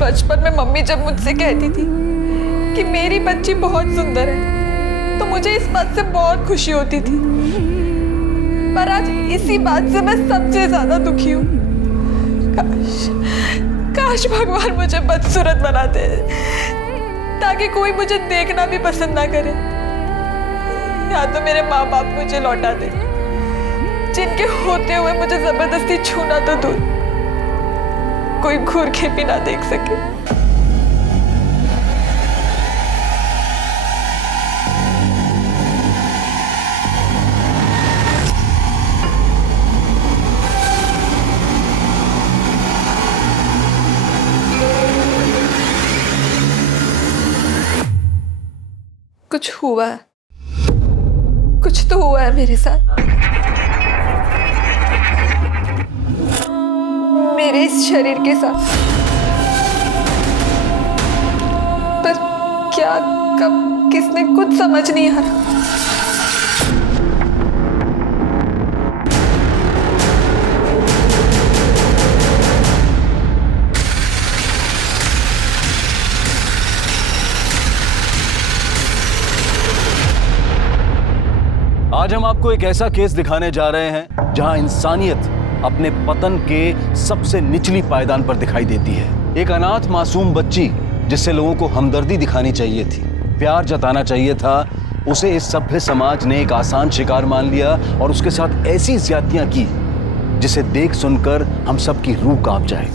बचपन में मम्मी जब मुझसे कहती थी कि मेरी बच्ची बहुत सुंदर है तो मुझे इस बात से बहुत खुशी होती थी, पर आज इसी बात से मैं सबसे ज्यादा दुखी हूँ। काश भगवान मुझे बदसूरत बना दे ताकि कोई मुझे देखना भी पसंद ना करे, या तो मेरे माँ बाप मुझे लौटा दे जिनके होते हुए मुझे जबरदस्ती छूना तो दूर, कोई घूर के भी ना देख सके। कुछ हुआ है, कुछ तो हुआ है मेरे साथ, मेरे इस शरीर के साथ, पर क्या, कब, किसने, कुछ समझ नहीं आ रहा। आज हम आपको एक ऐसा केस दिखाने जा रहे हैं जहां इंसानियत अपने पतन के सबसे निचली पायदान पर दिखाई देती है। एक अनाथ मासूम बच्ची जिससे लोगों को हमदर्दी दिखानी चाहिए थी, प्यार जताना चाहिए था, उसे इस सभ्य समाज ने एक आसान शिकार मान लिया और उसके साथ ऐसी ज्यादतियां की जिसे देख सुनकर हम सबकी रूह कांप जाए।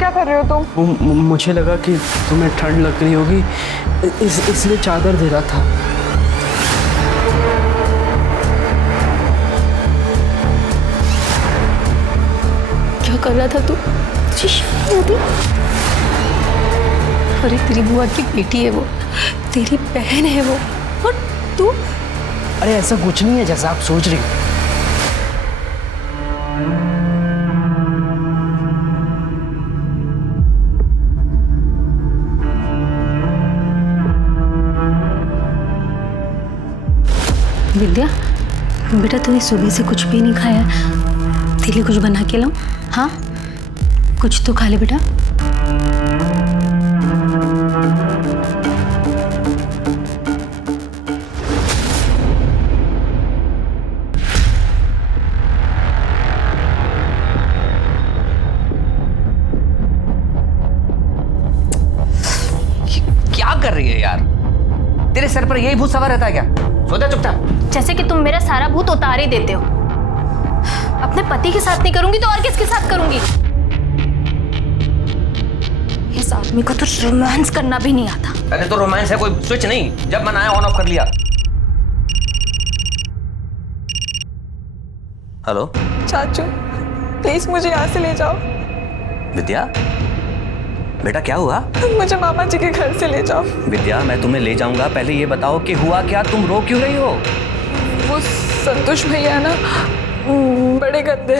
क्या कर रहे हो तुम? मुझे लगा कि तुम्हें ठंड लग रही होगी, इसलिए चादर दे रहा था। क्या कर रहा था तू? तुझे शर्म नहीं आती? अरे तेरी बुआ की बेटी है वो, तेरी बहन है वो, और तू? अरे ऐसा कुछ नहीं है जैसा आप सोच रही हो। विद्या बेटा, तूने सुबह से कुछ भी नहीं खाया, तेरे लिए कुछ बना के लाऊं? हाँ, कुछ तो खा ले बेटा। क्या कर रही है यार? तेरे सर पर यही भूत सवार रहता है क्या? सो जा चुपचाप। जैसे कि तुम मेरा सारा भूत उतार ही देते हो। अपने पति के साथ नहीं करूंगी तो और किसके साथ करूंगी? इस आदमी को तो रोमांस करना भी नहीं आता। अरे तो रोमांस है कोई स्विच नहीं, जब मन आया ऑन ऑफ कर लिया। हेलो चाचू प्लीज मुझे यहाँ से ले जाओ। विद्या बेटा क्या हुआ? मुझे मामा जी के घर से ले जाओ। विद्या मैं तुम्हें ले जाऊंगा, पहले ये बताओ कि हुआ क्या, तुम रो क्यों रही हो? वो संतोष भैया ना बड़े गंदे,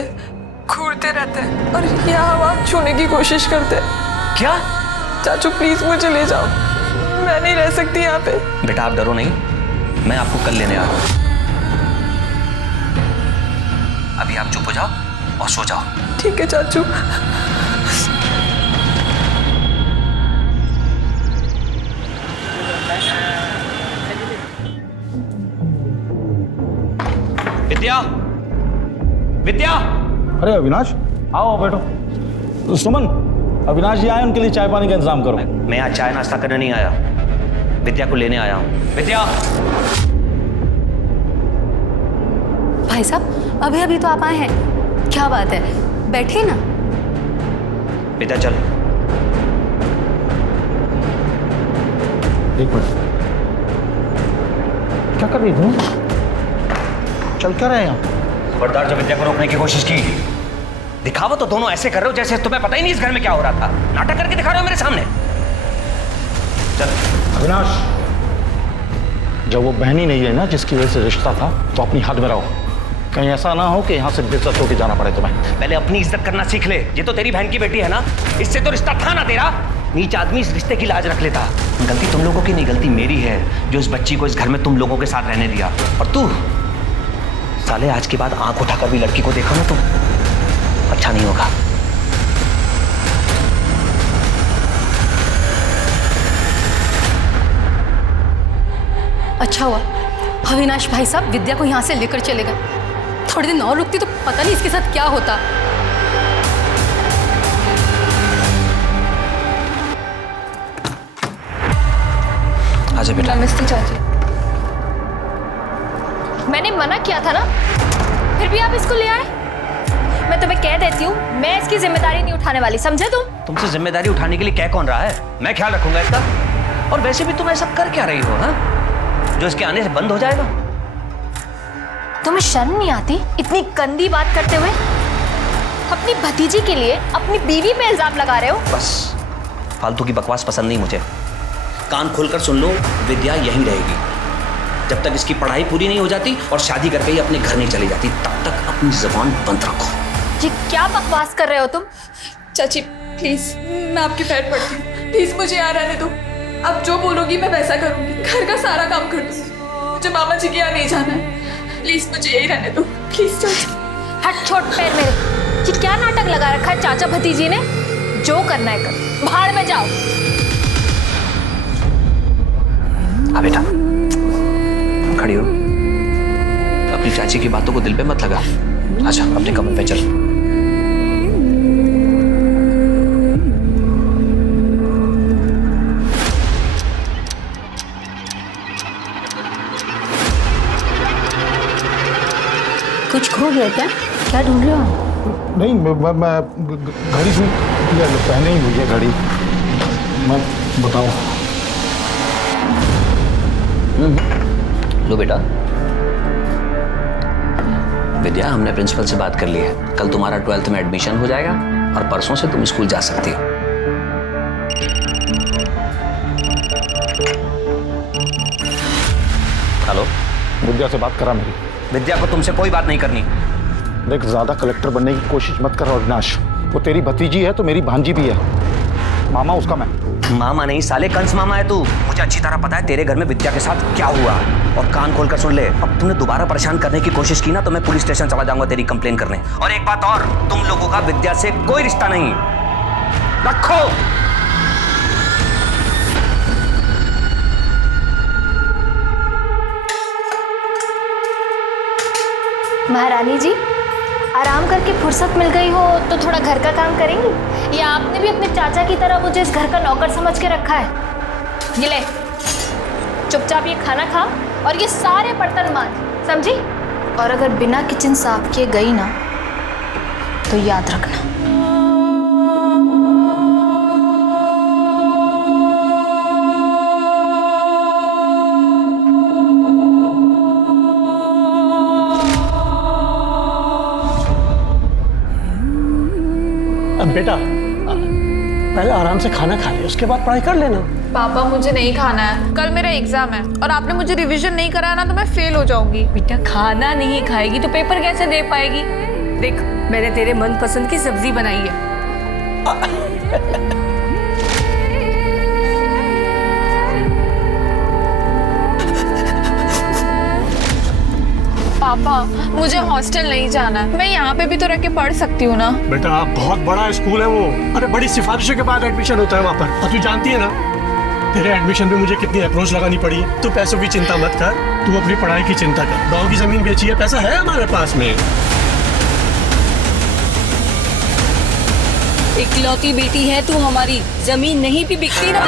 घूरते रहते हैं और यहाँ हवा छूने की कोशिश करते हैं। क्या? चाचू प्लीज मुझे ले जाओ, मैं नहीं रह सकती यहाँ पे। बेटा आप डरो नहीं, मैं आपको कल लेने आ रहा हूँ। अभी आप चुप हो जाओ और सो जाओ। ठीक है चाचू। विद्या, विद्या। अरे अविनाश, आओ बैठो। सुमन, अविनाश जी आए, उनके लिए चाय पानी का इंतजाम करो। मैं आज चाय नाश्ता करने नहीं आया, विद्या को लेने आया हूँ। विद्या। भाई साहब, अभी अभी तो आप आए हैं, क्या बात है, बैठिए ना। विद्या चल। एक मिनट, क्या कर रही तुम? चल क्या रहे हैं? खबरदार, जो विद्या को रोकने की कोशिश की, दिखावा तो दोनों ऐसे कर रहे हो जैसे तुम्हें पता ही नहीं इस घर में क्या हो रहा था। नाटक करके दिखा रहे हो मेरे सामने। चल। अविनाश, जब वो बहन ही नहीं है ना जिसकी वजह से रिश्ता था, तो अपनी हद में रहो। कहीं ऐसा ना हो कि यहाँ से बेइज्जत होके जाना पड़े तुम्हें। पहले अपनी इज्जत करना सीख ले। ये तो तेरी बहन की बेटी है ना, इससे तो रिश्ता था ना तेरा। नीच आदमी इस रिश्ते की लाज रख लेता। गलती तुम लोगों की नहीं, गलती मेरी है जो इस बच्ची को इस घर में तुम लोगों के साथ रहने दिया। और तू साले, आज के बाद आंख उठाकर भी लड़की को देखो ना तो अच्छा नहीं होगा। अच्छा हुआ अविनाश भाई साहब विद्या को यहाँ से लेकर चले गए, थोड़ी दिन और रुकती तो पता नहीं इसके साथ क्या होता। आजा बेटा। नमस्ते चाची। मैंने मना किया था ना, फिर भी आप इसको ले आए। मैं तुम्हें कह देती हूँ, मैं इसकी जिम्मेदारी नहीं उठाने वाली, समझे तुम? तुमसे जिम्मेदारी उठाने के लिए कह कौन रहा है? मैं ख्याल रखूंगा इसका। और वैसे भी तुम ऐसा कर क्या रही हो, हाँ? जो इसके आने से बंद हो जाएगा। तुम्हें शर्म नहीं आती इतनी गंदी बात करते हुए? अपनी भतीजी के लिए अपनी बीवी पे इल्जाम लगा रहे हो। बस फालतू की बकवास पसंद नहीं मुझे। कान खोलकर सुन लो, विद्या यहीं रहेगी जब तक इसकी पढ़ाई पूरी नहीं हो जाती और शादी करके ही अपने घर नहीं चली जाती, तब तक अपनी जुबान बंद रखो। ये क्या बकवास कर रहे हो तुम? चाची प्लीज, मैं आपके पैर पड़ती हूँ, प्लीज मुझे यहाँ रहने दो। अब जो बोलोगी मैं वैसा करूँगी, घर का सारा काम कर दूँगी। मुझे मामा जी के यहाँ नहीं जाना है, प्लीज मुझे यही रहने दो, प्लीज चाची। हट, छोड़ पैर मेरे। ये क्या नाटक लगा रखा है चाचा भतीजी ने? जो करना है कर, भाड़ में जाओ। हाँ बेटा, खड़ी हो। अपनी चाची की बातों को दिल पे मत लगा। आजा अपने कमरे पे चल। कुछ खो गया क्या? क्या ढूंढ रहे हो? नहीं, मैं घड़ी से पहने ही हुई है घड़ी। मैं बताओ। लो बेटा। विद्या, हमने प्रिंसिपल से बात कर ली है। कल तुम्हारा 12th में एडमिशन हो जाएगा और परसों से तुम स्कूल जा सकती हो। हेलो, विद्या से बात करा मेरी। विद्या को तुमसे कोई बात नहीं करनी। देख, ज्यादा कलेक्टर बनने की कोशिश मत कर अविनाश। वो तेरी भतीजी है तो मेरी भांजी भी है। मामा उसका मैं। मामा नहीं साले, कंस मामा है तू। मुझे अच्छी तरह पता है तेरे घर में विद्या के साथ क्या हुआ। और कान खोलकर सुन ले, अब तुमने दोबारा परेशान करने की कोशिश की ना तो मैं पुलिस स्टेशन चला जाऊंगा तेरी कंप्लेन करने। और एक बात और, तुम लोगों का विद्या से कोई रिश्ता नहीं। रखो। महारानी जी, आराम करके फुर्सत मिल गई हो तो थोड़ा घर का काम करेंगी, या आपने भी अपने चाचा की तरह मुझे इस घर का नौकर समझ के रखा है? ये ले, चुपचाप ये खाना खा और ये सारे बर्तन मांज, समझी? और अगर बिना किचन साफ किए गई ना तो याद रखना। बेटा, पहले आराम से खाना खा ले, उसके बाद पढ़ाई कर लेना। पापा मुझे नहीं खाना है, कल मेरा एग्जाम है और आपने मुझे रिवीजन नहीं कराया ना तो मैं फेल हो जाऊंगी। बेटा, खाना नहीं खाएगी तो पेपर कैसे दे पाएगी? देख, मैंने तेरे मनपसंद की सब्जी बनाई है। पापा मुझे हॉस्टल नहीं जाना है, मैं यहाँ पे भी तो रह के पढ़ सकती हूँ ना। बेटा, बहुत बड़ा स्कूल है वो। अरे बड़ी सिफारिशों के बाद एडमिशन होता है वहाँ पर, और तू जानती है ना। तेरे एडमिशन पे मुझे कितनी अप्रोच लगानी पड़ी है। तू पैसों की चिंता मत कर, तू अपनी पढ़ाई की चिंता कर। गांव की जमीन बेची है, पैसा है हमारे पास में। इकलौती बेटी है तू हमारी, जमीन नहीं भी बिकती ना।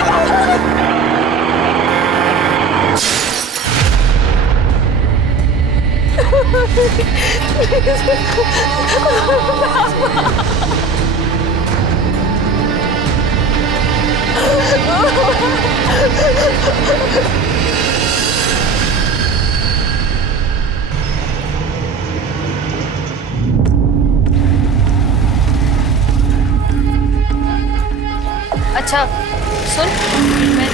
अच्छा सुन,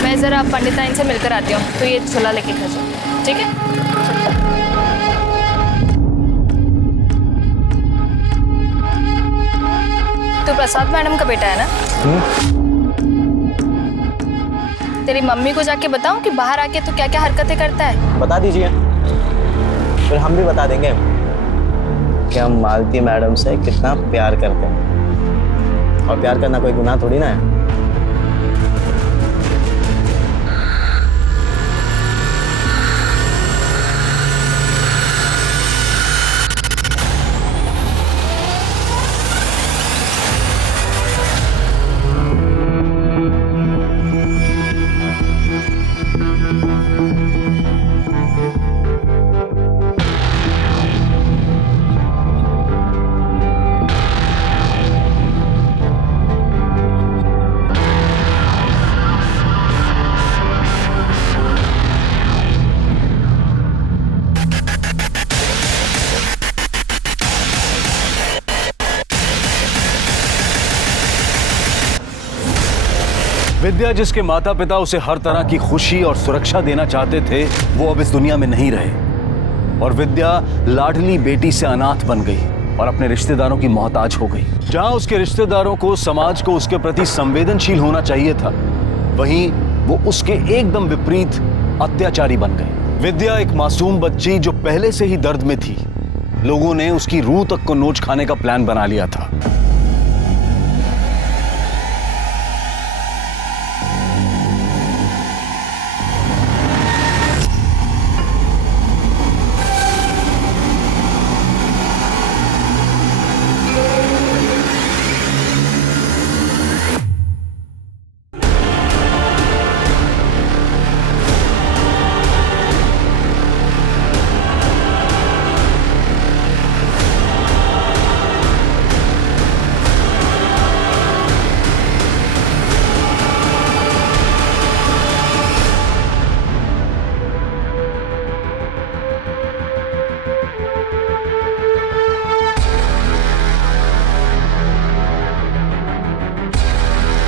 मैं ज़रा पंडिताइन से मिलकर आती हूँ, तो ये सुला लेके घर जाओ, ठीक है? तो प्रसाद मैडम का बेटा है ना? तेरी मम्मी को जाके बताऊं कि बाहर आके तू क्या क्या हरकतें करता है? बता दीजिए, फिर हम भी बता देंगे कि हम मालती मैडम से कितना प्यार करते हैं। और प्यार करना कोई गुनाह थोड़ी ना है। विद्या, जिसके माता पिता उसे हर तरह की खुशी और सुरक्षा देना चाहते थे, वो अब इस दुनिया में नहीं रहे और विद्या लाडली बेटी से अनाथ बन गई और अपने रिश्तेदारों की मोहताज हो गई। जहां उसके रिश्तेदारों को, समाज को उसके प्रति संवेदनशील होना चाहिए था, वहीं वो उसके एकदम विपरीत अत्याचारी बन गए। विद्या एक मासूम बच्ची जो पहले से ही दर्द में थी। लोगों ने उसकी रूह तक को नोच खाने का प्लान बना लिया था।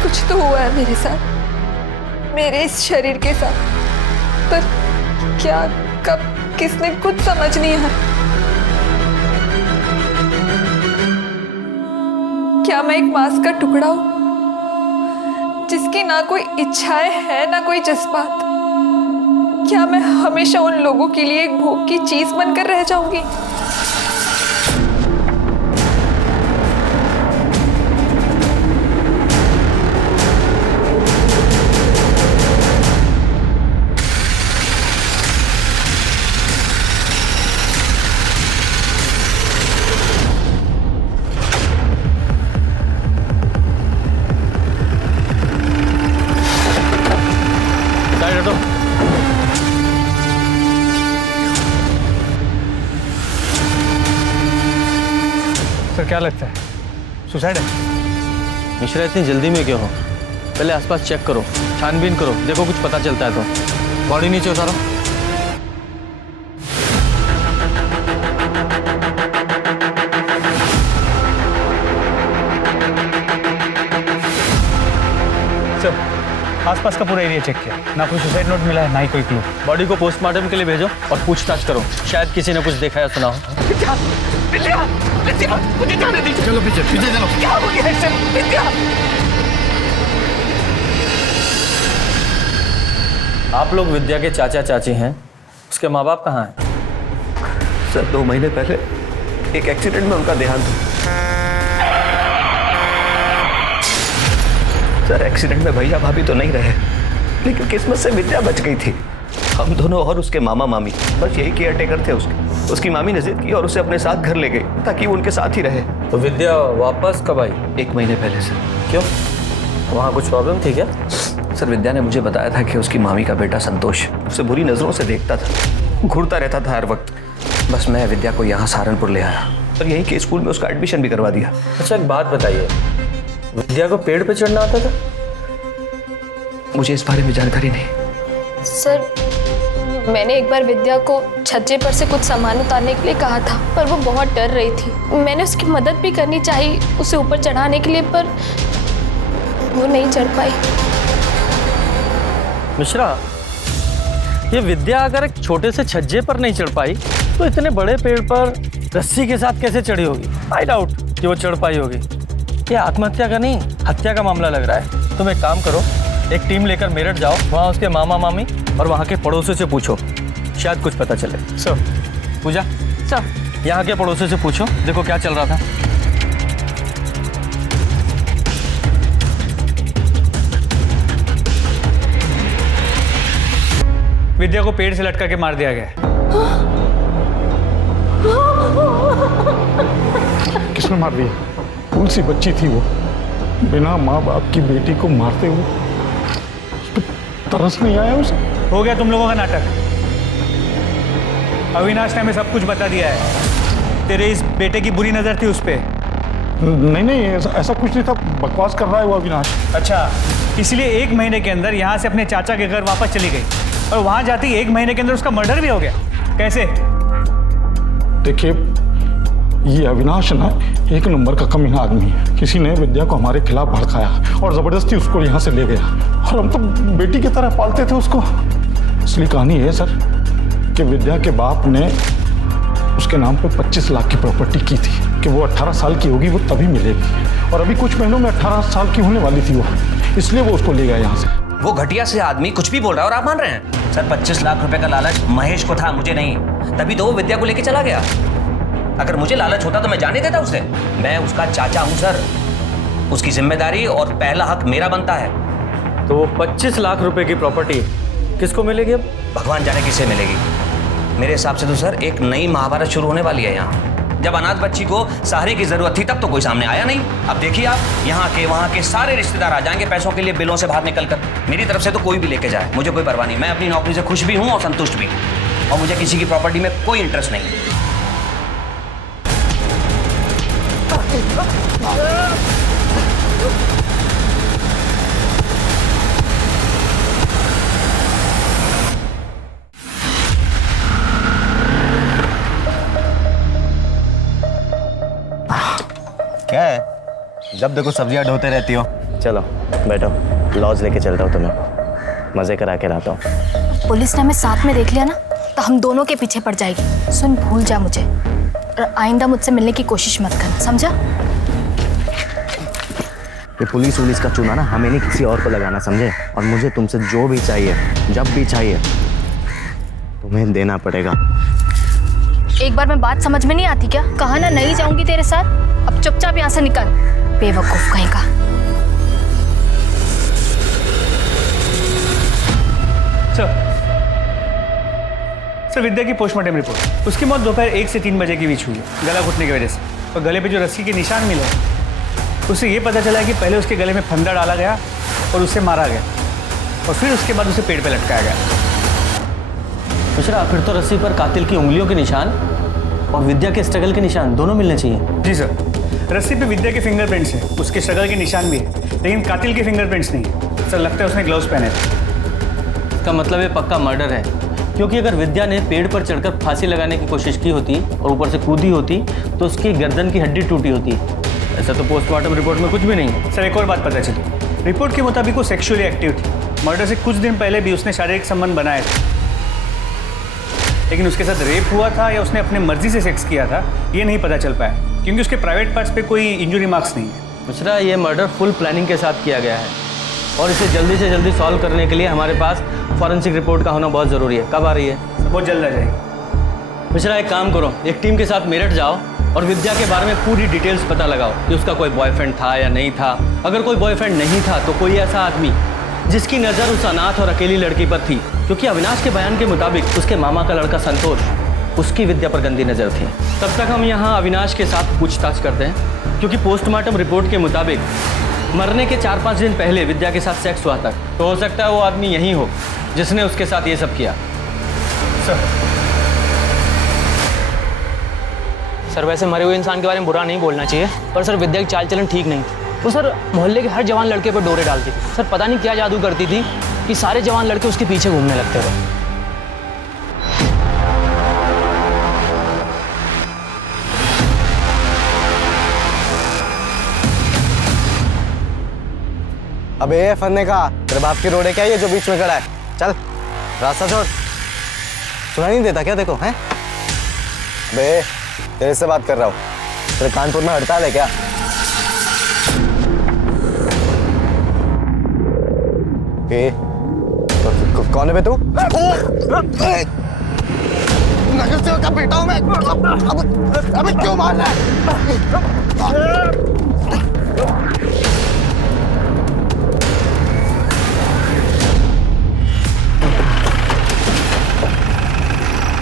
कुछ तो हुआ है मेरे साथ, मेरे इस शरीर के साथ, पर क्या, कब, किसने, कुछ समझ नहीं आ रहा। क्या मैं एक मांस का टुकड़ा हूं जिसकी ना कोई इच्छाएं है ना कोई जज्बात? क्या मैं हमेशा उन लोगों के लिए एक भोग की चीज बनकर रह जाऊंगी? सर क्या लगता है सुसाइड है? मिश्रा, इतनी जल्दी में क्यों हो? पहले आसपास चेक करो, छानबीन करो, देखो कुछ पता चलता है तो। बॉडी नीचे उतारो। सर आसपास का पूरा एरिया चेक किया, ना कोई सुसाइड नोट मिला है, ना ही कोई क्लू। बॉडी को पोस्टमार्टम के लिए भेजो और पूछताछ करो, शायद किसी ने कुछ देखा या सुना हो। चलो पीछे पीछे चलो। क्या हो गया इससे? विद्या! आप लोग विद्या के चाचा चाची हैं, उसके माँ बाप कहाँ हैं? सर 2 महीने पहले एक एक्सीडेंट में उनका देहांत हुआ। सर एक्सीडेंट में भैया भाभी तो नहीं रहे, लेकिन किस्मत से विद्या बच गई थी। हम दोनों और उसके मामा मामी बस यही केयर टेकर थे उसके। उसकी मामी ने जिद की और उसे अपने साथ घर ले गई ताकि वो उनके साथ ही रहे। तो विद्या वापस कब आई? 1 महीने पहले से। क्यों, वहाँ कुछ प्रॉब्लम थी क्या? सर, विद्या ने मुझे बताया था कि उसकी मामी का बेटा संतोष उसे बुरी नजरों से देखता था, घूरता रहता था हर वक्त। बस मैं विद्या को यहाँ सहारनपुर ले आया और यहीं के स्कूल में उसका एडमिशन भी करवा दिया। अच्छा, एक बात बताइए, विद्या को पेड़ पे चढ़ना आता था? मुझे इस बारे में जानकारी नहीं। सर, मैंने एक बार विद्या को छज्जे पर से कुछ सामान उतारने के लिए कहा था, पर वो बहुत डर रही थी। मैंने उसकी मदद भी करनी चाहिए उसे ऊपर चढ़ाने के लिए, पर वो नहीं चढ़ पाई। मिश्रा, ये विद्या अगर एक छोटे से छज्जे पर नहीं चढ़ पाई तो इतने बड़े पेड़ पर रस्सी के साथ कैसे चढ़ी होगी? आई डाउट कि वो चढ़ पाई होगी। ये आत्महत्या का नहीं, हत्या का मामला लग रहा है। तुम एक काम करो, एक टीम लेकर मेरठ जाओ, वहाँ उसके मामा मामी और वहाँ के पड़ोसियों से पूछो, शायद कुछ पता चले। सर, पूजा सर, यहाँ के पड़ोसियों से पूछो, देखो क्या चल रहा था। विद्या को पेड़ से लटका के मार दिया गया। किसने मार दिया? कौन सी बच्ची थी वो? बिना माँ बाप की बेटी को मारते हुए उस पे तरस नहीं आया उसे? हो गया तुम लोगों का नाटक। अविनाश ने हमें सब कुछ बता दिया है। तेरे इस बेटे की बुरी नजर थी उस पे। नहीं, ऐसा कुछ नहीं था। बकवास कर रहा है वो अविनाश। अच्छा, इसलिए 1 महीने के अंदर यहाँ से अपने चाचा के घर वापस चली गई और वहाँ जाती 1 महीने के अंदर उसका मर्डर भी हो गया। कैसे? देखिए, ये अविनाश ना एक नंबर का कमीना आदमी है। किसी ने विद्या को हमारे खिलाफ भड़काया और जबरदस्ती उसको यहाँ से ले गया, और हम तो बेटी की तरह पालते थे उसको। असली कहानी है सर कि विद्या के बाप ने उसके नाम पे 25 लाख की प्रॉपर्टी की थी कि वो 18 साल की होगी वो तभी मिलेगी, और अभी कुछ महीनों में 18 साल की होने वाली थी वो, इसलिए वो उसको ले गया यहाँ से। वो घटिया से आदमी कुछ भी बोल रहा है और आप मान रहे हैं? सर, 25 लाख रुपए का लालच महेश को था, मुझे नहीं। तभी तो वो विद्या को लेके चला गया। अगर मुझे लालच होता तो मैं जाने देता उसे। मैं उसका चाचा हूं सर, उसकी जिम्मेदारी और पहला हक मेरा बनता है। तो वो 25 लाख रुपए की प्रॉपर्टी किसको मिलेगी अब? भगवान जाने किसे मिलेगी। मेरे हिसाब से तो सर एक नई महाभारत शुरू होने वाली है यहाँ। जब अनाथ बच्ची को सहारे की जरूरत थी तब तो कोई सामने आया नहीं। अब देखिए आप, यहाँ के वहाँ के सारे रिश्तेदार आ जाएंगे पैसों के लिए बिलों से बाहर निकल कर। मेरी तरफ से तो कोई भी लेके जाए, मुझे कोई परवाह नहीं। मैं अपनी नौकरी से खुश भी हूँ और संतुष्ट भी, और मुझे किसी की प्रॉपर्टी में कोई इंटरेस्ट नहीं। क्या है, जब देखो सब्जियां ढोते रहती हो। चलो बैठो, लॉज लेके चलता हूँ तुम्हें, मजे करा के लाता हूँ। पुलिस ने हमें साथ में देख लिया ना तो हम दोनों के पीछे पड़ जाएगी। सुन, भूल जा मुझे और आइंदा मुझसे मिलने की कोशिश मत करना, समझा? ये पुलिस का चूना ना हमें नहीं किसी और को लगाना, समझे? और मुझे तुमसे जो भी चाहिए, जब भी चाहिए, तुम्हें देना पड़ेगा। एक बार मैं बात समझ में नहीं आती क्या? कहा ना नहीं जाऊंगी तेरे साथ, अब चुपचाप यहाँ से निकल, बेवकूफ कहीं का। सर, विद्या की पोस्टमार्टम रिपोर्ट। उसकी मौत दोपहर 1 से 3 बजे के बीच हुई है, गला घुटने की वजह से। और गले पे जो रस्सी के निशान मिले, उससे ये पता चला कि पहले उसके गले में फंदा डाला गया और उसे मारा गया, और फिर उसके बाद उसे पेड़ पे लटकाया गया। मिश्रा, फिर तो रस्सी पर कातिल की उंगलियों के निशान और विद्या के स्ट्रगल के निशान दोनों मिलने चाहिए। जी सर, रस्सी पे विद्या के फिंगरप्रिंट्स हैं, उसके स्ट्रगल के निशान भी है, लेकिन कातिल के फिंगरप्रिंट्स नहीं है। सर, लगता है उसने ग्लव्स पहने थे। इसका मतलब ये पक्का मर्डर है, क्योंकि अगर विद्या ने पेड़ पर चढ़कर फांसी लगाने की कोशिश की होती और ऊपर से कूदी होती तो उसकी गर्दन की हड्डी टूटी होती। ऐसा तो पोस्टमार्टम रिपोर्ट में कुछ भी नहीं है। सर, एक और बात पता चली, रिपोर्ट के मुताबिक वो सेक्सुअली एक्टिव थी। मर्डर से कुछ दिन पहले भी उसने शारीरिक संबंध बनाए थे, लेकिन उसके साथ रेप हुआ था या उसने अपने मर्जी से सेक्स किया था ये नहीं पता चल पाया, क्योंकि उसके प्राइवेट पार्ट्स पे कोई इंजुरी मार्क्स नहीं है। मिश्रा, ये मर्डर फुल प्लानिंग के साथ किया गया है और इसे जल्दी से जल्दी सॉल्व करने के लिए हमारे पास फॉरेंसिक रिपोर्ट का होना बहुत ज़रूरी है। कब आ रही है? बहुत जल्द आ जाएगी। मिश्रा, एक काम करो, एक टीम के साथ मेरठ जाओ और विद्या के बारे में पूरी डिटेल्स पता लगाओ कि उसका कोई बॉयफ्रेंड था या नहीं था। अगर कोई बॉयफ्रेंड नहीं था तो कोई ऐसा आदमी जिसकी नज़र उस अनाथ और अकेली लड़की पर थी, क्योंकि अविनाश के बयान के मुताबिक उसके मामा का लड़का संतोष उसकी विद्या पर गंदी नज़र थी। तब तक हम यहाँ अविनाश के साथ पूछताछ करते हैं, क्योंकि पोस्टमार्टम रिपोर्ट के मुताबिक मरने के 4-5 दिन पहले विद्या के साथ सेक्स हुआ था। तो हो सकता है वो आदमी यही हो जिसने उसके साथ ये सब किया। सर वैसे मरे हुए इंसान के बारे में बुरा नहीं बोलना चाहिए, पर सर विद्या की चाल चलन ठीक नहीं थी। वो सर मोहल्ले के हर जवान लड़के पर डोरे डालती थी। सर पता नहीं क्या जादू करती थी कि सारे जवान लड़के उसके पीछे घूमने लगते थे। अबे फन्ने का तेरे बाप की रोड है क्या ये जो बीच में खड़ा है? चल रास्ता छोड़। सुनाई नहीं देता क्या देखो हैं? बे तेरे से बात कर रहा हूँ। तेरे कानपुर में हड़ताल है क्या? कौन है बे तू? नगर सेवक का बेटा हूँ मैं। अबे क्यों मार रहा है?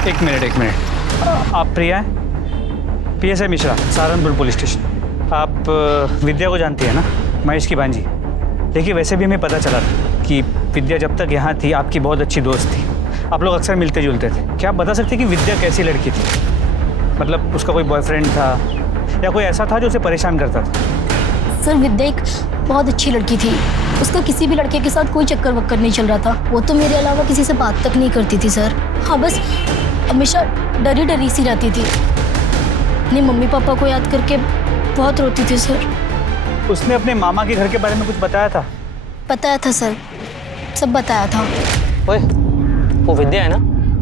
एक मिनट। आप प्रिया हैं? PSI Mishra, Saharanpur police station. आप विद्या को जानती है ना, महेश की भांजी? देखिए वैसे भी हमें पता चला था कि विद्या जब तक यहाँ थी आपकी बहुत अच्छी दोस्त थी। आप लोग अक्सर मिलते जुलते थे। क्या आप बता सकते कि विद्या कैसी लड़की थी? मतलब उसका कोई बॉयफ्रेंड था या कोई ऐसा था जो उसे परेशान करता था? सर विद्या एक बहुत अच्छी लड़की थी। उसका किसी भी लड़के के साथ कोई चक्कर वक्कर नहीं चल रहा था। वो तो मेरे अलावा किसी से बात तक नहीं करती थी सर। हाँ बस हमेशा डरी डरी सी रहती थी। अपने मम्मी पापा को याद करके बहुत रोती थी सर। उसने अपने मामा के घर के बारे में कुछ बताया था? बताया था सर, सब बताया था। ओए वो विद्या है ना,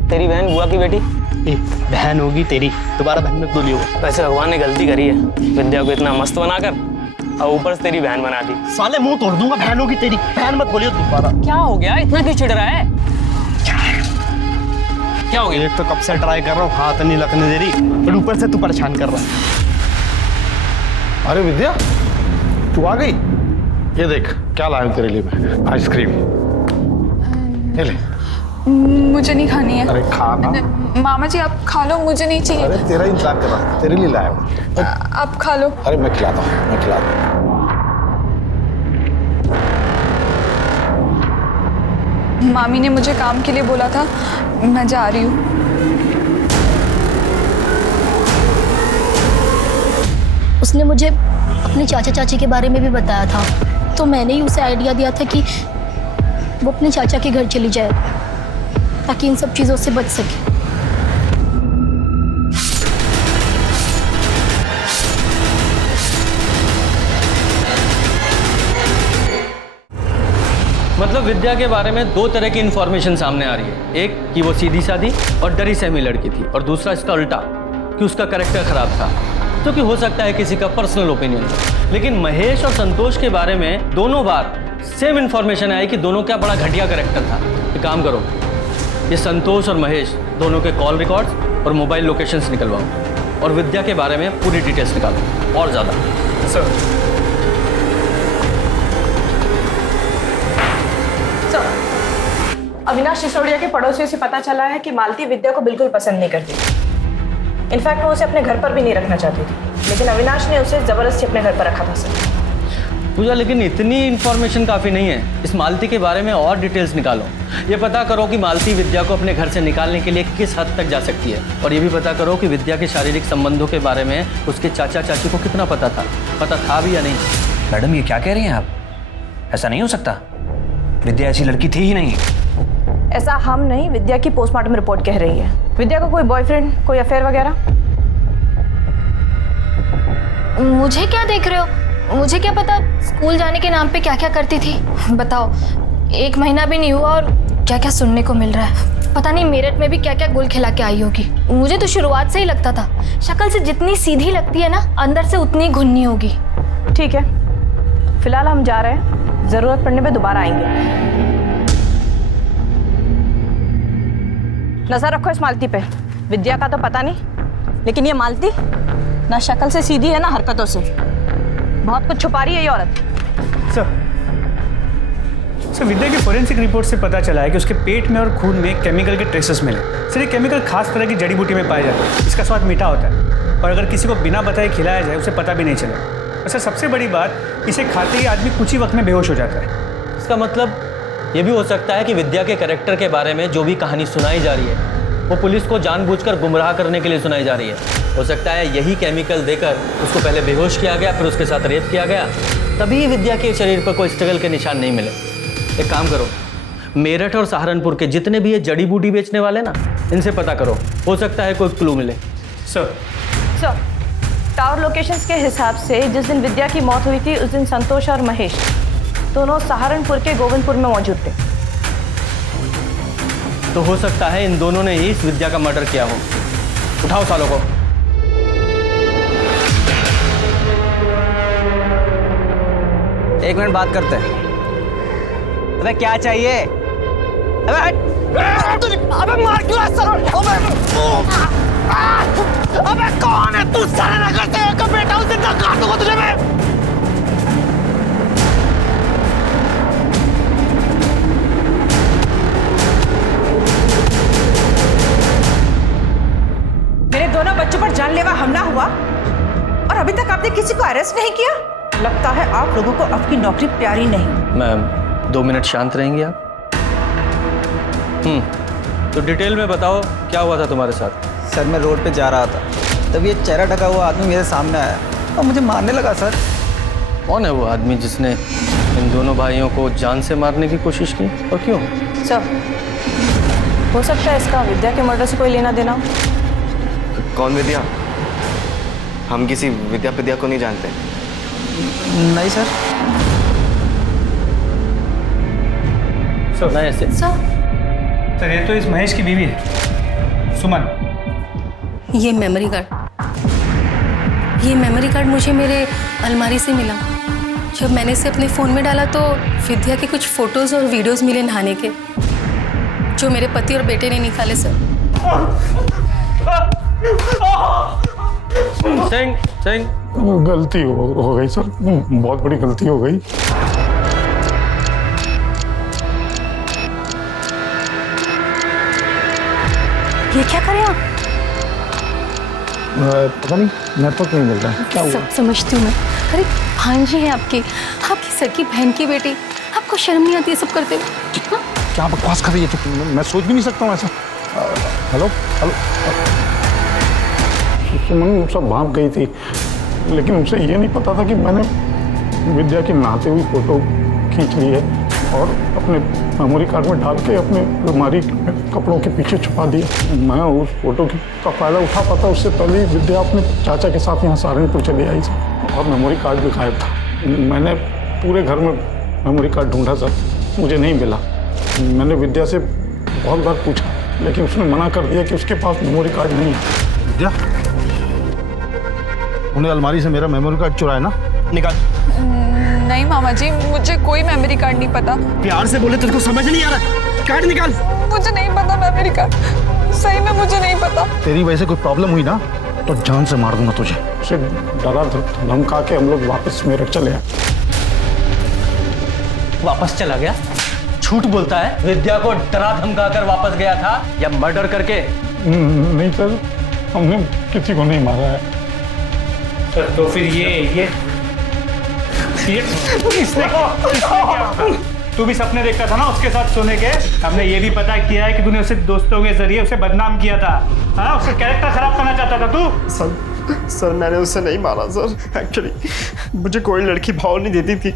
तेरी बहन बुआ की बेटी? बहन होगी तेरी, दोबारा बहन में बोली होगी। वैसे भगवान ने गलती करी है, विद्या को इतना मस्त बनाकर और ऊपर से तेरी बहन बना दी। साले मुंह तोड़ दूंगा, बहन होगी तेरी। बहन मत बोलियो दोबारा। क्या हो गया, इतना क्यों चिढ़ रहा है? क्या हो गया? एक तो कब से ट्राई कर रहा हूँ, हाथ नहीं लगने दे रही, और ऊपर से तू परेशान कर रहा है। अरे विद्या तू आ गई? ये देख क्या लाया हूं तेरे लिए मैं, आइसक्रीम। ये ले। मुझे नहीं खानी है। अरे खाना। मामा जी आप खा लो, मुझे नहीं चाहिए। अरे तेरा इंतजार कर रहा, तेरे लिए लाया हूं। आप खा लो। अरे मैं खिलाता हूँ, मैं खिलाता हूँ। मामी ने मुझे काम के लिए बोला था, मैं जा रही हूँ। उसने मुझे अपने चाचा चाची के बारे में भी बताया था, तो मैंने ही उसे आइडिया दिया था कि वो अपने चाचा के घर चली जाए ताकि इन सब चीज़ों से बच सके। मतलब विद्या के बारे में दो तरह की इंफॉर्मेशन सामने आ रही है। एक कि वो सीधी सादी और डरी सहमी लड़की थी, और दूसरा इसका उल्टा कि उसका कैरेक्टर खराब था, जो कि हो सकता है किसी का पर्सनल ओपिनियन हो। लेकिन महेश और संतोष के बारे में दोनों बार सेम इंफॉर्मेशन आई कि दोनों का बड़ा घटिया कैरेक्टर था। एक काम करो, ये संतोष और महेश दोनों के कॉल रिकॉर्ड्स और मोबाइल लोकेशंस निकलवाओ, और विद्या के बारे में पूरी डिटेल्स निकालो और ज़्यादा। सर अविनाश सिसोदिया के पड़ोसियों से पता चला है कि मालती विद्या को बिल्कुल पसंद नहीं करती। इनफैक्ट वो उसे अपने घर पर भी नहीं रखना चाहती थी, लेकिन अविनाश ने उसे जबरदस्ती अपने घर पर रखा था सर। पूजा लेकिन इतनी इन्फॉर्मेशन काफ़ी नहीं है। इस मालती के बारे में और डिटेल्स निकालो। ये पता करो कि मालती विद्या को अपने घर से निकालने के लिए किस हद तक जा सकती है, और ये भी पता करो कि विद्या के शारीरिक संबंधों के बारे में उसके चाचा चाची को कितना पता था भी या नहीं। मैडम ये क्या कह रही हैं आप? ऐसा नहीं हो सकता, विद्या ऐसी लड़की थी ही नहीं। ऐसा हम नहीं, विद्या की पोस्टमार्टम रिपोर्ट कह रही है। विद्या को कोई बॉयफ्रेंड, कोई अफेयर वगैरह? मुझे क्या देख रहे हो? मुझे क्या पता स्कूल जाने के नाम पे क्या क्या करती थी। बताओ, 1 महीना भी नहीं हुआ और क्या क्या सुनने को मिल रहा है। पता नहीं मेरठ में भी क्या क्या गुल खिला के आई होगी। मुझे तो शुरुआत से ही लगता था, शक्ल से जितनी सीधी लगती है ना, अंदर से उतनी घुन्नी होगी। ठीक है, फिलहाल हम जा रहे हैं, जरूरत पड़ने पे दोबारा आएंगे। नजर रखो इस मालती पे। विद्या का तो पता नहीं, लेकिन ये मालती ना शक्ल से सीधी है ना हरकतों से। बहुत कुछ छुपा रही है ये औरत। सर विद्या की फोरेंसिक रिपोर्ट से पता चला है कि उसके पेट में और खून में केमिकल के ट्रेसेस मिले। सर ये केमिकल खास तरह की जड़ी बूटी में पाया जाता है, इसका स्वाद मीठा होता है और अगर किसी को बिना बताए खिलाया जाए उसे पता भी नहीं चले। और सर सबसे बड़ी बात, इसे खाते ही आदमी कुछ ही वक्त में बेहोश हो जाता है। इसका मतलब ये भी हो सकता है कि विद्या के कैरेक्टर के बारे में जो भी कहानी सुनाई जा रही है वो पुलिस को जानबूझकर गुमराह करने के लिए सुनाई जा रही है। हो सकता है यही केमिकल देकर उसको पहले बेहोश किया गया, फिर उसके साथ रेप किया गया, तभी विद्या के शरीर पर कोई स्ट्रगल के निशान नहीं मिले। एक काम करो, मेरठ और सहारनपुर के जितने भी ये जड़ी बूटी बेचने वाले ना, इनसे पता करो, हो सकता है कोई क्लू मिले। सर टावर लोकेशंस के हिसाब से जिस दिन विद्या की मौत हुई थी उस दिन संतोष और महेश दोनों सहारनपुर के गोविंदपुर में मौजूद थे। तो हो सकता है इन दोनों ने ही इस विद्या का मर्डर किया हो। उठाओ सालों को। एक मिनट बात करते हैं। अबे क्या चाहिए? अबे मार क्यों अबे कौन है तू? सारे नगर से का बेटा, उसे काट दूंगा तुझे मैं। मेरे दोनों बच्चों पर जानलेवा हमला हुआ और अभी तक आपने किसी को अरेस्ट नहीं किया। लगता है आप लोगों को आपकी नौकरी प्यारी नहीं। मैम 2 मिनट शांत रहेंगी आप? तो डिटेल में बताओ क्या हुआ था तुम्हारे साथ? सर मैं रोड पे जा रहा था, तब ये चेहरा ढका हुआ आदमी मेरे सामने आया और मुझे मारने लगा। सर कौन है वो आदमी जिसने इन दोनों भाइयों को जान से मारने की कोशिश की और क्यों? सर हो सकता है इसका विद्या के मर्डर से कोई लेना देना हो। कौन विद्या? हम किसी विद्या को नहीं जानते। नहीं सर। सर ऐसे सर ये तो इस महेश की बीवी है सुमन। ये मेमोरी कार्ड मुझे मेरे अलमारी से मिला। जब मैंने इसे अपने फ़ोन में डाला तो विद्या के कुछ फ़ोटोज़ और वीडियोज़ मिले नहाने के, जो मेरे पति और बेटे ने निकाले। सर सिंह गलती हो गई सर, बहुत बड़ी गलती हो गई। ये क्या करें आप? पता नहीं, नेटवर्क नहीं मिल रहा है। क्या हुआ? सब समझती हूँ मैं। अरे भांजी है आपकी सगी बहन की बेटी, आपको शर्म नहीं आती है सब करते हुए? क्या बकवास कर रही है तू? मैं सोच भी नहीं सकता हूँ ऐसा। हेलो सुमन सब भाग गई थी, लेकिन उसे ये नहीं पता था कि मैंने विद्या की नहाते हुई फोटो खींच ली है और अपने मेमोरी कार्ड में डाल के अपने अलमारी कपड़ों के पीछे छुपा दिया। मैं उस फोटो का फायदा उठा पाता उससे पहले विद्या अपने चाचा के साथ यहाँ सहारनपुर चली आई सर, और मेमोरी कार्ड भी गायब था। मैंने पूरे घर में मेमोरी कार्ड ढूंढा सर, मुझे नहीं मिला। मैंने विद्या से बहुत बार पूछा, लेकिन उसने मना कर दिया कि उसके पास मेमोरी कार्ड नहीं है। विद्या, उन्हें अलमारी से मेरा मेमोरी कार्ड चुराया ना? निकाल। नहीं मामा जी, मुझे कोई मेमोरी कार्ड नहीं पता। प्यार से बोले, तुझको समझ नहीं आ रहा? कार्ड निकाल। मुझे नहीं पता मेमोरी कार्ड, सही में मुझे नहीं पता। तेरी वजह से कोई प्रॉब्लम हुई ना तो जान से मार दूंगा तुझे। उसे डरा धमका के हम लोग वापस मेरठ चले आए। वापस चला गया? झूठ बोलता है। विद्या को डरा धमका कर वापस गया था या मर्डर करके? नहीं सर, हमने किसी को नहीं मारा है सर। तो फिर ये तू भी सपने देखता था ना उसके साथ सोने के? हमने ये भी पता किया है कि तूने उसे दोस्तों के जरिए उसे बदनाम किया था। हाँ, उसका कैरेक्टर खराब करना चाहता था तू। सर मैंने उसे नहीं मारा सर। एक्चुअली मुझे कोई लड़की भाव नहीं देती थी,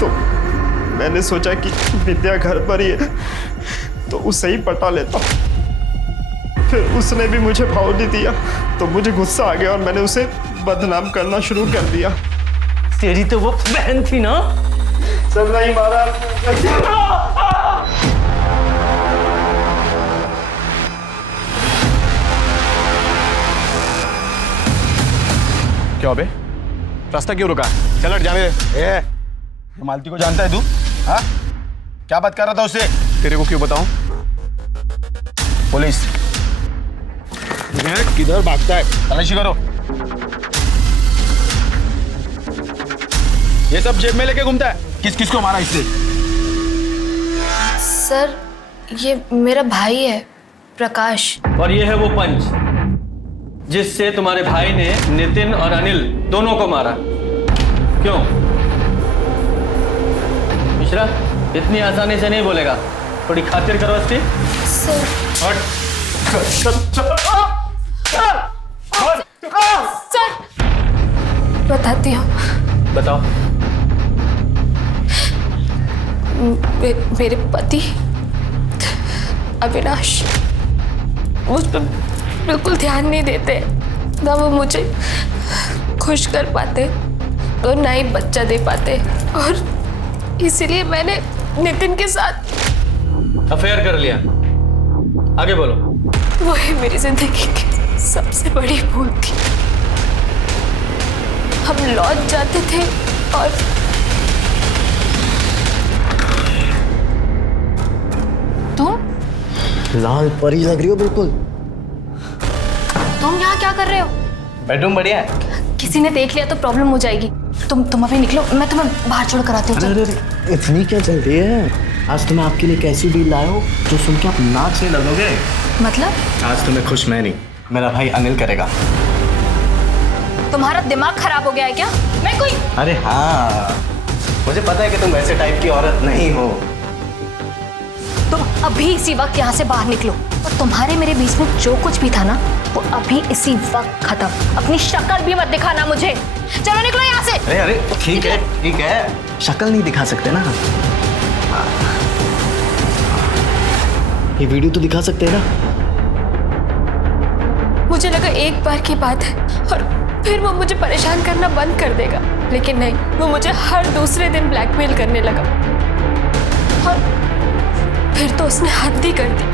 तो मैंने सोचा कि विद्या घर पर ही है तो उसे ही पटा लेता। फिर उसने भी मुझे भाव नहीं दिया तो मुझे गुस्सा आ गया और मैंने उसे बदनाम करना शुरू कर दिया। तेरी तो वो बहन थी ना? सर नहीं मारा। क्या बे, रास्ता क्यों रुका? चल हट, जाने दे। मालती को जानता है तू? हाँ, क्या बात कर रहा था उससे? तेरे को क्यों बताऊं? पुलिस किधर भागता है? तलाशी करो। ये सब जेब में लेके घूमता है, किसको मारा इसने? सर ये मेरा भाई है प्रकाश। और ये है वो पंच जिससे तुम्हारे भाई ने नितिन और अनिल दोनों को मारा। क्यों मिश्रा, इतनी आसानी से नहीं बोलेगा, थोड़ी खातिर करो इसकी। सर सर बताती हूँ। बताओ। मेरे पति अविनाश मुझ पर बिल्कुल ध्यान नहीं देते, ना वो मुझे खुश कर पाते और ना ही बच्चा दे पाते, और इसीलिए मैंने नितिन के साथ अफेयर कर लिया। आगे बोलो। वही मेरी जिंदगी की सबसे बड़ी भूल थी। हम लौट जाते थे और तुम लाल परी लग रही हो बिल्कुल। तुम यहाँ क्या कर रहे हो? बेडरूम बढ़िया है। किसी ने देख लिया तो प्रॉब्लम हो जाएगी। तुम अभी निकलो, मैं तुम्हें बाहर छोड़ कर आती हूँ। अरे इतनी क्या जल्दी है? आज तो मैं आपके लिए कैसी डील लाया हूँ जो सुन के आप नाचने लगोगे। मतलब आज तुम्हें खुश मैं नहीं, मेरा भाई अनिल करेगा। तुम्हारा दिमाग खराब हो गया है क्या? मैं कोई अरे हाँ, मुझे पता है कि तुम वैसे टाइप की औरत नहीं हो। तुम अभी इसी वक्त यहाँ से बाहर निकलो, और तुम्हारे मेरे बीच में जो कुछ भी था ना वो अभी इसी वक्त खत्म। अपनी शक्ल भी मत दिखाना मुझे। चलो निकलो यहाँ से। अरे अरे ठीक है, शक्ल नहीं दिखा सकते ना। ये वीडियो तो दिखा सकते हैं ना। मुझे लगा एक बार की बात है और फिर वो मुझे परेशान करना बंद कर देगा, लेकिन नहीं, वो मुझे हर दूसरे दिन ब्लैकमेल करने लगा, और फिर तो उसने हद ही कर दी।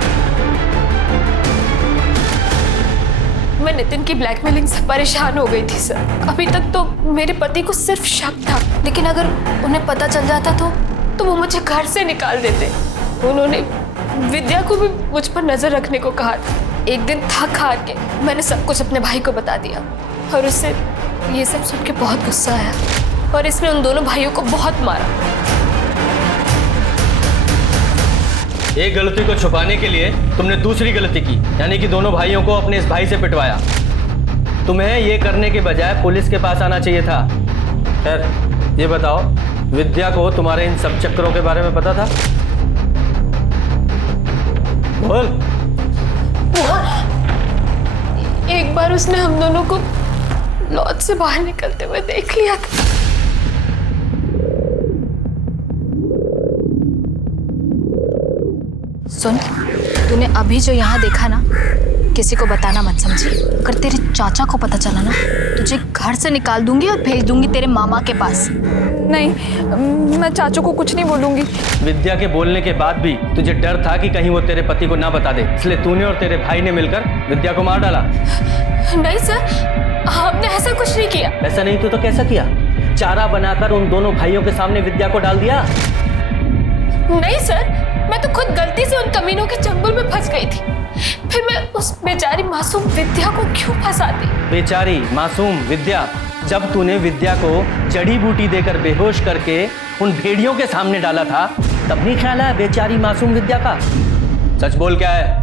मैं नितिन की ब्लैकमेलिंग से परेशान हो गई थी सर। अभी तक तो मेरे पति को सिर्फ शक था, लेकिन अगर उन्हें पता चल जाता तो वो मुझे घर से निकाल देते। उन्होंने विद्या को भी मुझ पर नजर रखने को कहा था। एक दिन थक हार के मैंने सब कुछ अपने भाई को बता दिया, और उससे ये सब सुन के बहुत गुस्सा आया, और इसने उन दोनों भाइयों को बहुत मारा। एक गलती को छुपाने के लिए तुमने दूसरी गलती की, यानी कि दोनों भाइयों को अपने इस भाई से पिटवाया। तुम्हें ये करने के बजाय पुलिस के पास आना चाहिए था। खैर ये बताओ, विद्या को तुम्हारे इन सब चक्करों के बारे में पता था? बोल। एक बार उसने हम दोनों को लॉज से बाहर निकलते हुए देख लिया था। सुन, तूने अभी जो यहाँ देखा ना, किसी को बताना मत समझी। अगर तेरे चाचा को पता चला ना, तुझे घर से निकाल दूंगी और भेज दूंगी तेरे मामा के पास। नहीं, मैं चाचू को कुछ नहीं बोलूंगी। विद्या के बोलने के बाद भी तुझे डर था कि कहीं वो तेरे पति को ना बता दे, इसलिए तूने और तेरे भाई ने मिलकर विद्या को मार डाला। नहीं सर, हमने ऐसा कुछ नहीं किया। ऐसा नहीं तो कैसा किया? चारा बनाकर उन दोनों भाइयों के सामने विद्या को डाल दिया। नहीं सर, मैं तो खुद गलती से उन कमीनों के चंगुल में फंस गई थी। फिर मैं उस बेचारी मासूम विद्या को क्यों फंसाती? बेचारी मासूम विद्या? जब तूने विद्या को जड़ी बूटी देकर बेहोश करके उन भेड़ियों के सामने डाला था, तब नहीं ख्याल आया बेचारी मासूम विद्या का? सच बोल, क्या है?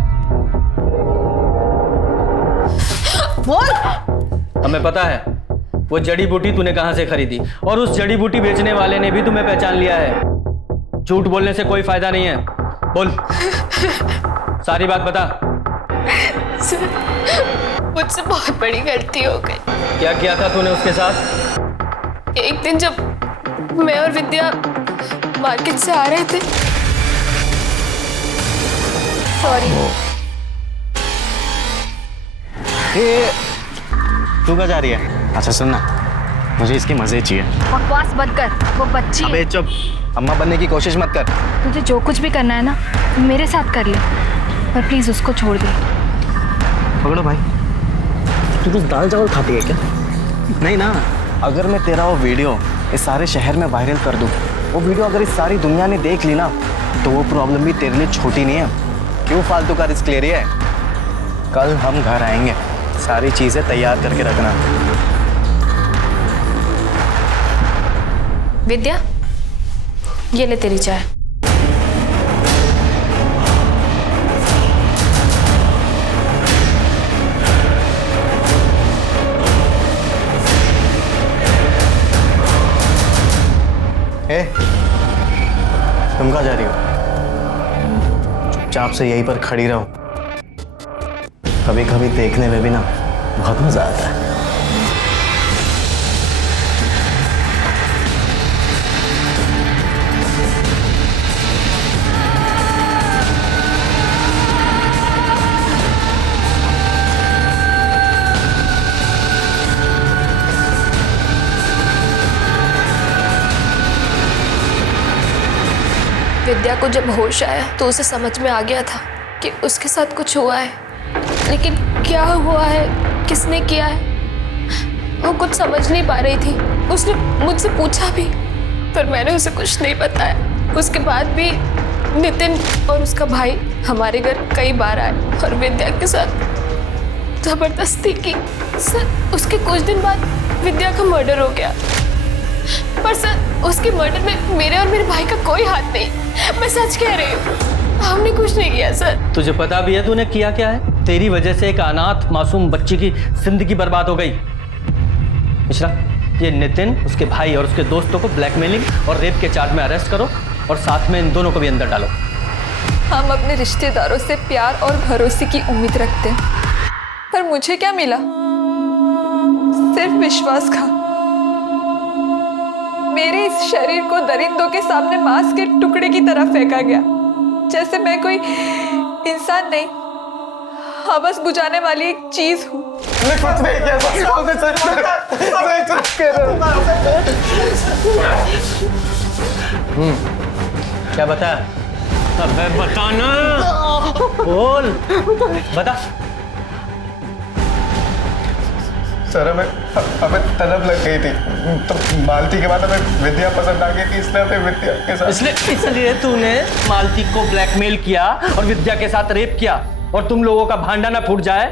बोल। हमें पता है वो जड़ी बूटी तूने कहां से खरीदी, और उस जड़ी बूटी बेचने वाले ने भी तुम्हें पहचान लिया है। झूठ बोलने से कोई फायदा नहीं है। बोल, सारी बात बता। सर, मुझसे बहुत बड़ी गलती हो गई। क्या किया था तूने उसके साथ? एक दिन जब मैं और विद्या मार्केट से आ रहे थे। सॉरी। ये तू कहाँ जा रही है? अच्छा सुनना, मुझे इसके मजे चाहिए। बकवास बंद कर, वो बच्ची। अबे चुप, अम्मा बनने की कोशिश मत कर। तुझे जो कुछ भी करना है ना, मेरे साथ कर ले, पर प्लीज उसको छोड़ दे। पकड़ो भाई। तू कुछ दाल चावल खाती है क्या? नहीं ना। अगर मैं तेरा वो वीडियो इस सारे शहर में वायरल कर दूं, वो वीडियो अगर इस सारी दुनिया ने देख ली ना, तो वो प्रॉब्लम भी तेरे लिए छोटी नहीं है। क्यों फालतू का रिस्क ले रही है? कल हम घर आएंगे, सारी चीजें तैयार करके रखना। विद्या, ये ले तेरी चाय। ए, तुम कहाँ जा रही हो? चुपचाप से यहीं पर खड़ी रहो। कभी कभी देखने में भी ना बहुत मजा आता है। विद्या को जब होश आया तो उसे समझ में आ गया था कि उसके साथ कुछ हुआ है, लेकिन क्या हुआ है, किसने किया है, वो कुछ समझ नहीं पा रही थी। उसने मुझसे पूछा भी, पर मैंने उसे कुछ नहीं बताया। उसके बाद भी नितिन और उसका भाई हमारे घर कई बार आए और विद्या के साथ जबरदस्ती की। सर, उसके कुछ दिन बाद विद्या का मर्डर हो गया, पर सर उसके मर्डर में मेरे और मेरे भाई का कोई हाथ नहीं। मैं सच कह रही हूँ, हमने कुछ नहीं किया सर। तुझे पता भी है तूने किया क्या है? तेरी वजह से एक अनाथ मासूम बच्ची की जिंदगी बर्बाद हो गई। मिश्रा, ये नितिन, उसके भाई और उसके दोस्तों को ब्लैकमेलिंग और रेप के चार्ज में अरेस्ट करो और साथ में इन दोनों को भी अंदर डालो। हम अपने रिश्तेदारों से प्यार और भरोसे की उम्मीद रखते हैं, पर मुझे क्या मिला? सिर्फ विश्वासघात। मेरे इस शरीर को दरिंदों के सामने मांस के टुकड़े की तरह फेंका गया, जैसे मैं कोई इंसान नहीं, हवस बुझाने वाली एक चीज हूँ। क्या बता? अबे बता ना, बोल, बता। सर हमें तलब लग गई थी, तो मालती के बाद हमें विद्या पसंद आ गई थी, इसलिए हमें विद्या के साथ। इसलिए तूने मालती को ब्लैकमेल किया और विद्या के साथ रेप किया, और तुम लोगों का भांडा ना फूट जाए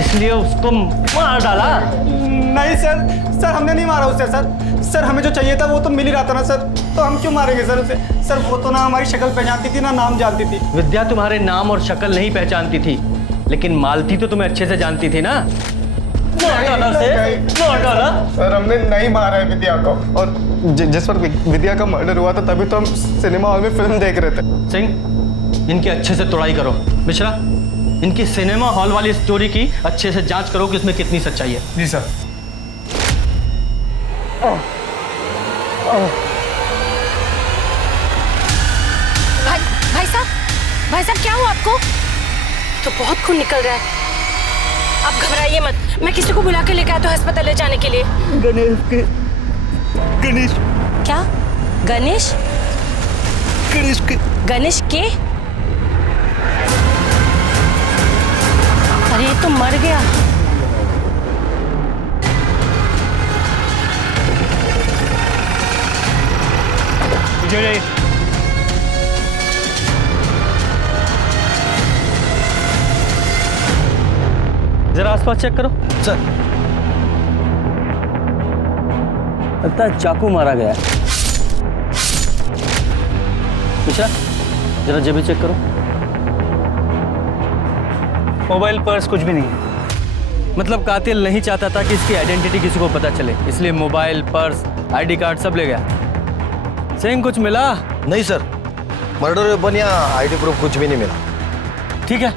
इसलिए उसको मार डाला। नहीं सर, हमने नहीं मारा उसे सर। हमें जो चाहिए था वो तो मिल ही रहा था ना सर, तो हम क्यों मारेंगे सर उसे? सर वो तो ना हमारी शक्ल पहचानती थी ना नाम जानती थी। विद्या तुम्हारे नाम और शक्ल नहीं पहचानती थी, लेकिन मालती तो तुम्हें अच्छे से जानती थी ना। सर हमने नहीं मारा है विद्या को, और जिस वक्त विद्या का मर्डर हुआ था तभी तो हम सिनेमा हॉल में फिल्म देख रहे थे। सिंह, इनकी अच्छे से तोड़ाई करो। मिश्रा, इनकी सिनेमा हॉल वाली स्टोरी की अच्छे से जांच करो कि इसमें कितनी सच्चाई है। जी सर। भाई साहब क्या हुआ आपको? तो बहुत खून निकल रहा है। आप घबराइए मत, मैं किसी को बुला के लेकर आता हूँ अस्पताल ले जाने के लिए। गणेश क्या? गणेश? गणेश के? अरे ये तो मर गया। जरा आसपास चेक करो। सर, लगता है चाकू मारा गया। मिश्रा, जरा जेबी चेक करो। मोबाइल, पर्स, कुछ भी नहीं। मतलब कातिल नहीं चाहता था कि इसकी आइडेंटिटी किसी को पता चले, इसलिए मोबाइल, पर्स, आईडी कार्ड सब ले गया। सिंह, कुछ मिला? नहीं सर, मर्डर वेपन या आईडी प्रूफ कुछ भी नहीं मिला। ठीक है,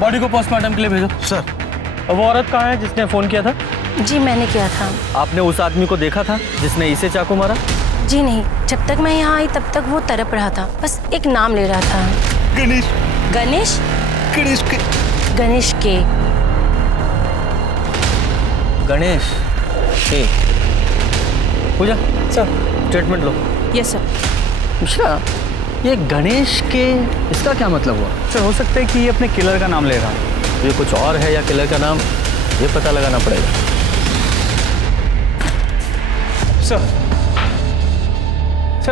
बॉडी को पोस्टमार्टम के लिए भेजो। सर, और वो औरत कहाँ है जिसने फोन किया था? जी मैंने किया था। आपने उस आदमी को देखा था जिसने इसे चाकू मारा? जी नहीं, जब तक मैं यहाँ आई तब तक वो तड़प रहा था, बस एक नाम ले रहा था। गणेश। गणेश? गणेश के। गणेश के। गणेश के। पूजा, सर स्टेटमेंट लो। Yes sir. मिश्रा, ये गणेश के, इसका क्या मतलब हुआ? सर हो सकता है कि ये अपने किलर का नाम ले रहा है। ये कुछ और है या किलर का नाम, ये पता लगाना पड़ेगा। सर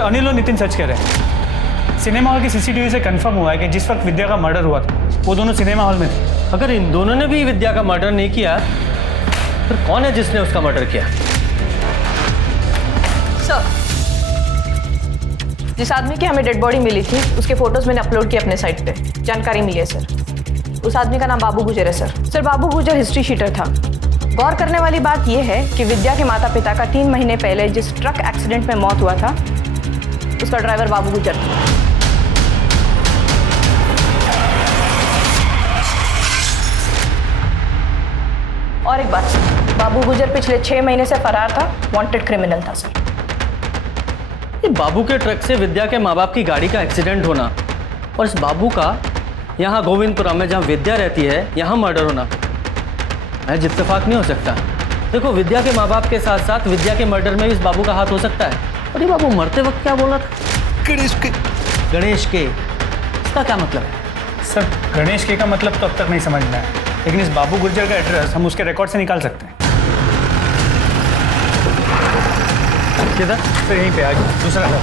अनिल और नितिन सच कह रहे हैं। सिनेमा हॉल की सीसीटीवी से कंफर्म हुआ है कि जिस वक्त विद्या का मर्डर हुआ था वो दोनों सिनेमा हॉल में थे। अगर इन दोनों ने भी विद्या का मर्डर नहीं किया, फिर कौन है जिसने उसका मर्डर किया? जिस आदमी की हमें डेड बॉडी मिली थी उसके फोटोज मैंने अपलोड किए अपने साइट पे। जानकारी मिली है सर। उस आदमी का नाम बाबू गुजर है सर। सर बाबू गुजर हिस्ट्री शीटर था। गौर करने वाली बात यह है कि विद्या के माता पिता का 3 महीने पहले जिस ट्रक एक्सीडेंट में मौत हुआ था उसका ड्राइवर बाबू गुजर था। और एक बात, बाबू गुजर पिछले 6 महीने से फरार था, वांटेड क्रिमिनल था सर। ये बाबू के ट्रक से विद्या के माँ बाप की गाड़ी का एक्सीडेंट होना और इस बाबू का यहाँ गोविंदपुरा में जहाँ विद्या रहती है यहाँ मर्डर होना महज इत्तेफाक नहीं हो सकता। देखो विद्या के माँ बाप के साथ साथ विद्या के मर्डर में भी इस बाबू का हाथ हो सकता है। और ये बाबू मरते वक्त क्या बोला था? गणेश के इसका क्या मतलब है? सर गणेश के का मतलब तो अब तक नहीं समझ में आया, लेकिन इस बाबू गुर्जर का एड्रेस हम उसके रिकॉर्ड से निकाल सकते हैं। किधर? सर यहीं पे आगे दूसरा घर।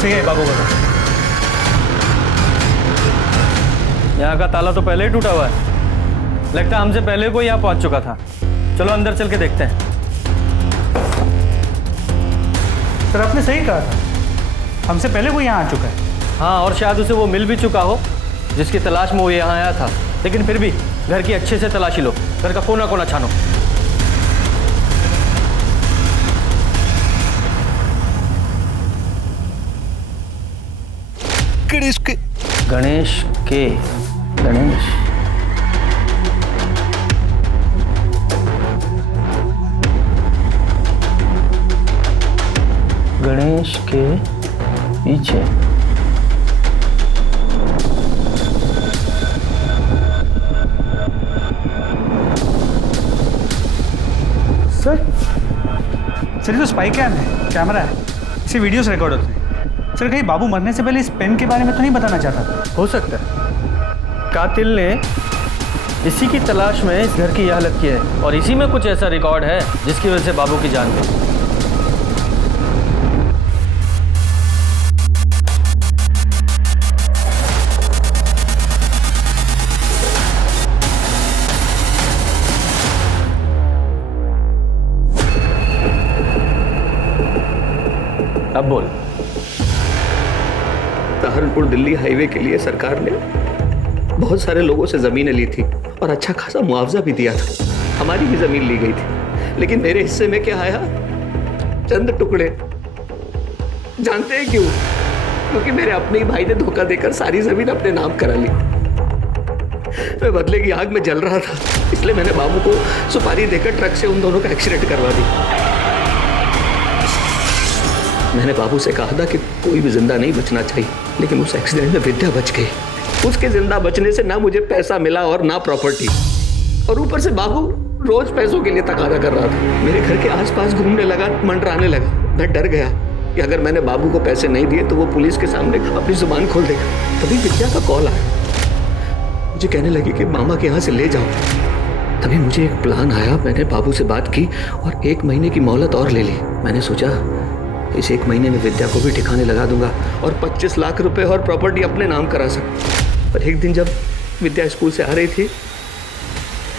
सही है बाबू गुर्जर। यहाँ का ताला तो पहले ही टूटा हुआ है, लगता है हमसे पहले कोई यहाँ पहुँच चुका था। चलो अंदर चल के देखते हैं। सर आपने सही कहा था, हमसे पहले कोई यहाँ आ चुका है। हाँ, और शायद उसे वो मिल भी चुका हो जिसकी तलाश में वो यहाँ आया था। लेकिन फिर भी घर की अच्छे से तलाशी लो, घर का कोना कोना छानो। गणेश के गणेश गणेश के पीछे सर ये तो स्पाई कैम है, कैमरा है, इसे वीडियोस रिकॉर्ड होते हैं। सर कहीं बाबू मरने से पहले इस पेन के बारे में तो नहीं बताना चाहता था? हो सकता है कातिल ने इसी की तलाश में इस घर की यह हालत की है और इसी में कुछ ऐसा रिकॉर्ड है जिसकी वजह से बाबू की जान गई। अब बोल। सहारनपुर दिल्ली हाईवे के लिए सरकार ने बहुत सारे लोगों से जमीनें ली थी और अच्छा खासा मुआवजा भी दिया था। हमारी भी जमीन ली गई थी, लेकिन मेरे हिस्से में क्या आया? चंद टुकड़े। जानते हैं क्यों? क्योंकि मेरे अपने ही भाई ने धोखा देकर सारी जमीन अपने नाम करा ली। मैं बदले की आग में जल रहा था, इसलिए मैंने बाबू को सुपारी देकर ट्रक से उन दोनों का एक्सीडेंट करवा दी। मैंने बाबू से कहा था कि कोई भी जिंदा नहीं बचना चाहिए, लेकिन उस एक्सीडेंट में विद्या बच गई। उसके जिंदा बचने से ना मुझे पैसा मिला और ना प्रॉपर्टी, और ऊपर से बाबू रोज पैसों के लिए तकादा कर रहा था। मेरे घर के आसपास घूमने लगा, मंडराने लगा। मैं डर गया कि अगर मैंने बाबू को पैसे नहीं दिए तो वो पुलिस के सामने अपनी जुबान खोल देगा। तभी विद्या का कॉल आया, मुझे कहने लगी कि मामा के यहाँ से ले जाओ। तभी मुझे एक प्लान आया। मैंने बाबू से बात की और 1 महीने की मोहलत और ले ली। मैंने सोचा इस 1 महीने में विद्या को भी ठिकाने लगा दूंगा और 25 लाख रुपए और प्रॉपर्टी अपने नाम करा सकूं। पर एक दिन जब विद्या स्कूल से आ रही थी,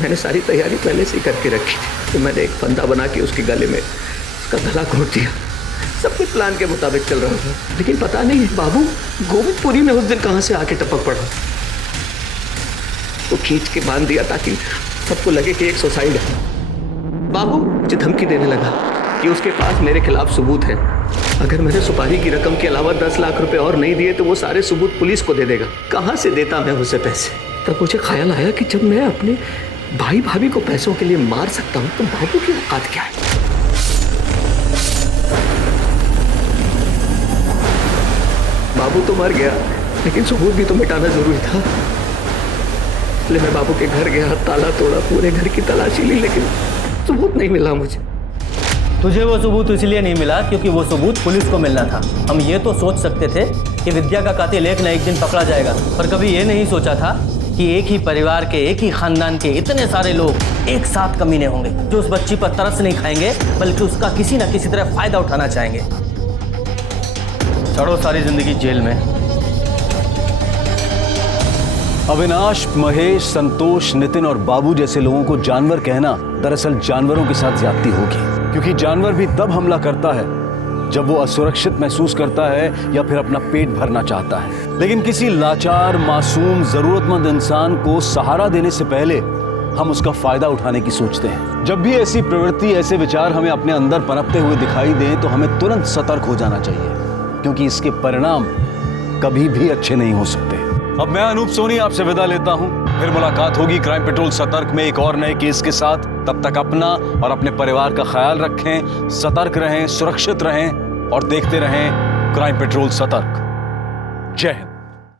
मैंने सारी तैयारी पहले से ही करके रखी थी, तो मैंने एक फंदा बना के उसके गले में उसका गला घोट दिया। सब कुछ प्लान के मुताबिक चल रहा था, लेकिन पता नहीं बाबू गोविंदपुरी में उस दिन कहाँ से आके टपक पड़ा। तो खींच के बांध दिया ताकि सबको लगे कि एक सुसाइड है। बाबू मुझे धमकी देने लगा कि उसके पास मेरे खिलाफ सबूत है। अगर मैंने सुपारी की रकम के अलावा 10 लाख रुपए और नहीं दिए तो वो सारे सबूत पुलिस को दे देगा। कहाँ से देता मैं उसे पैसे? तब मुझे ख्याल आया कि जब मैं अपने भाई भाभी को पैसों के लिए मार सकता हूँ तो बाबू की औकात क्या है? बाबू तो मर गया, लेकिन सबूत भी तो मिटाना जरूरी था। इसलिए मैं बाबू के घर गया, ताला तोड़ा, पूरे घर की तलाशी ली, लेकिन सबूत नहीं मिला मुझे। तुझे वो सबूत इसलिए नहीं मिला क्योंकि वो सबूत पुलिस को मिलना था। हम ये तो सोच सकते थे कि विद्या का कातिल एक न एक दिन पकड़ा जाएगा, पर कभी ये नहीं सोचा था कि एक ही परिवार के, एक ही खानदान के इतने सारे लोग एक साथ कमीने होंगे जो उस बच्ची पर तरस नहीं खाएंगे बल्कि उसका किसी न किसी तरह फायदा उठाना चाहेंगे। चढ़ो सारी जिंदगी जेल में। अविनाश, महेश, संतोष, नितिन और बाबू जैसे लोगों को जानवर कहना दरअसल जानवरों के साथ ज्यादती होगी, क्योंकि जानवर भी तब हमला करता है जब वो असुरक्षित महसूस करता है या फिर अपना पेट भरना चाहता है। लेकिन किसी लाचार, मासूम, जरूरतमंद इंसान को सहारा देने से पहले हम उसका फायदा उठाने की सोचते हैं। जब भी ऐसी प्रवृत्ति, ऐसे विचार हमें अपने अंदर पनपते हुए दिखाई दें तो हमें तुरंत सतर्क हो जाना चाहिए, क्योंकि इसके परिणाम कभी भी अच्छे नहीं हो सकते। अब मैं अनूप सोनी आपसे विदा लेता हूं। फिर मुलाकात होगी क्राइम पेट्रोल सतर्क में एक और नए केस के साथ। तब तक अपना और अपने परिवार का ख्याल रखें, सतर्क रहें, सुरक्षित रहें और देखते रहें क्राइम पेट्रोल सतर्क। जय हिंद।